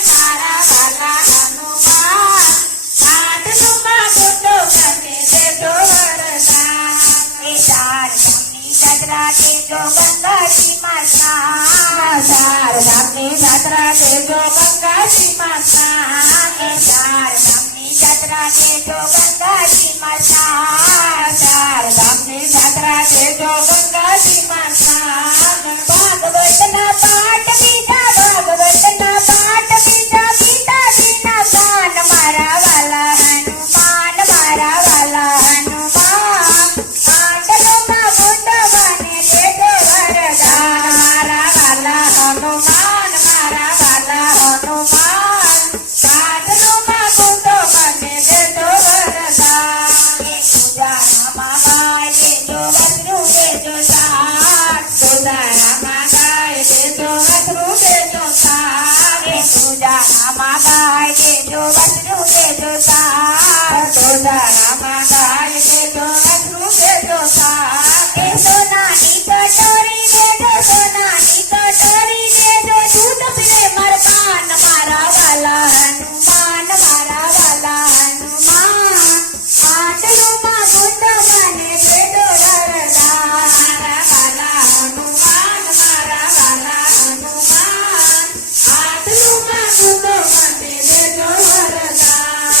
મારા વાલા હનુમાન હાથમાં ગુંડો મને દેજો વરદાન એ ચાર ધામની યાત્રા દેજો ગંગાજીમાં સ્નાન ચાર ધામની યાત્રા દેજો ગંગાજીમાં સ્નાન એ ચાર ધામની યાત્રા દેજો ગંગાજીમાં સ્નાન ચાર ધામની યાત્રા દેજો ગંગાજીમાં સ્નાન ભાગવતના પાઠ બીજા ભાગવતના પાઠ બીજા પિતાજીના કાન મારા વાલા હનુમાન મારા વાલા હનુમાન આટલોમાં ગુંડો મને દેજો વરદાન મારા વાલા હનુમાન મારા વાલા હનુમાન આટલોમાં ગુંડો મને દેજો વરદાન એ પૂજામાં ગાય દેજો વસ્તુ દેજો સાર પૂજામાં ગાય દેજો વસ્તુ દેજો સાર એ પૂજામાં ગાય દેજો વસ્તુ દેજો સાર પૂજામાં ગાય દેજો વસ્તુ દેજો સાર એ સોનાની કટોરી દેજો સોનાની કટોરી દેજો દૂધ પીએ મરકાન મારા વાલા હનુમાન મારા વાલા હનુમાન આટલુમાં ગુંડો મને દેજો વરદાન મારા વાલા હનુમાન મારા વાલા હનુમાન આટલુમાં ગુંડો મને દેજો વરદાન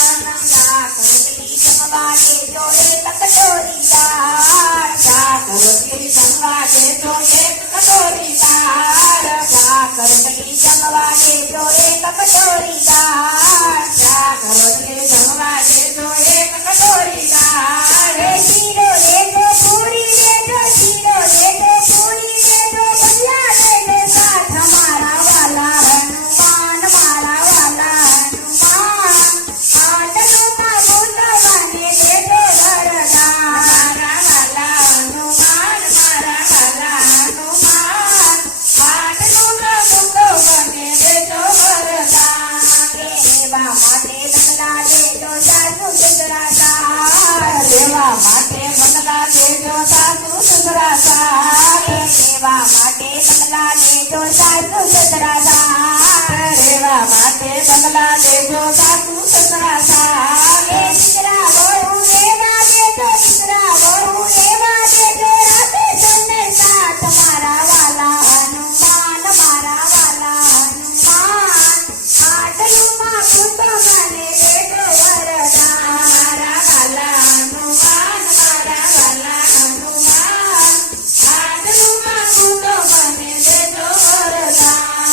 શાક રોટલી જમવા દેજો એક કટોરી દાળ શાક રોટલી જમવા દેજો એક કટોરી દાળ શાક રોટલી જમવા દેજો એક કટોરી દાળ શાક રોટલી જમવા દેજો એક કટોરી દાળ એ શીરો દેજો પૂરી દેજો શીરો દેજો પૂરી દેજો ભજીયા દેજો સાથ મારા વાલા હનુમાન મારા વાલા હનુમાન આટલુમાં ગુંડો મને દેજો વરદાન મારા વાલા હનુમાન મારા વાલા હનુમાન આટલુમાં ગુંડો મને દેજો વરદાન રેવા માટે બંગલા દેજો સાસુ સસરા સાર રેવા માટે બંગલા દેજો સાસુ સસરા સાર રેવા માટે બંગલા દેજો સાસુ સસરા સાર રેવા માટે બંગલા દેજો સાસુ સસરા સાર એ દીકરા બહુ રેવા દેજો દીકરા બહુ રેવા દેજો રાતે તમને સાથ મારા વાલા હનુમાન મારા વાલા હનુમાન આટલુમાં ગુંડો મને દેજો વરદાન મારા વાલા હનુમાન મારા વાલા હનુમાન આટલુમાં ગુંડો મને દેજો વરદાન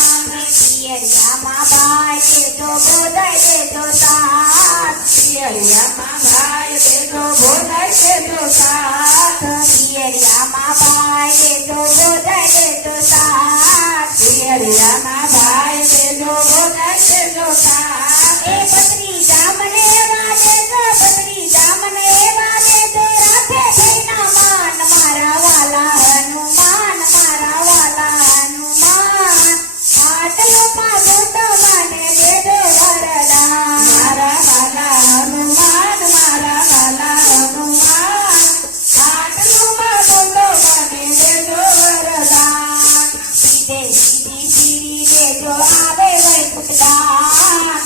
પિયરિયામાં ભાઈ દેજો બોધાય દેજો સાથ પિયરિયામાં ભાઈ દેજો બોધાય દેજો સાથ પિયરિયામાં ભાઈ દેજો બોધાય દેજો સાથ પિયરિયામાં ભાઈ દેજો બોધાય દેજો સાથ એ ભત્રીજા મને એવા દેજો ભત્રીજા મને એવા દેજો રાખે થઈના માન મારા વાલા હનુમાન મારા વાલા હનુમાન આટલુમાં ગુંડો મને દેજો વરદાન મારા વાલા હનુમાન મારા વાલા હનુમાન આટલુમાં ગુંડો મને દેજો વરદાન સીધે સીધી સીડી દેજો આવે વૈકુંઠ ધામ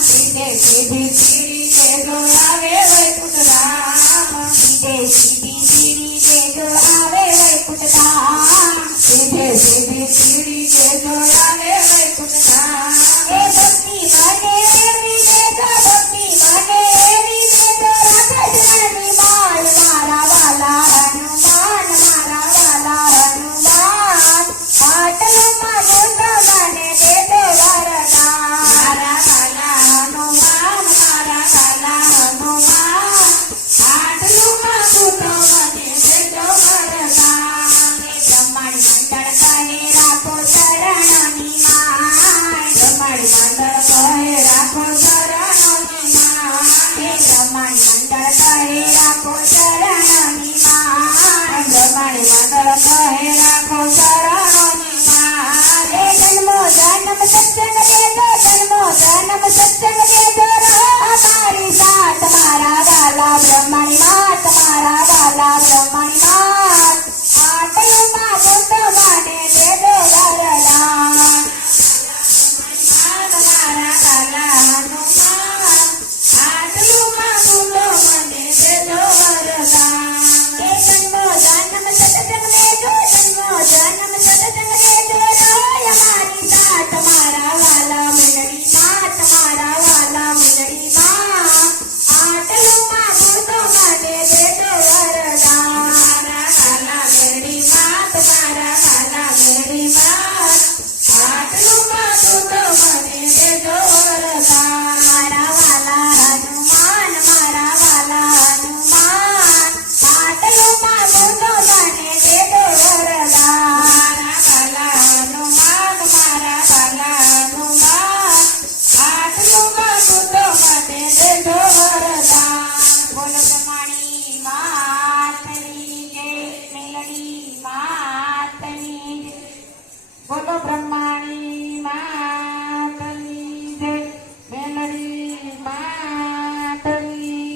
માતની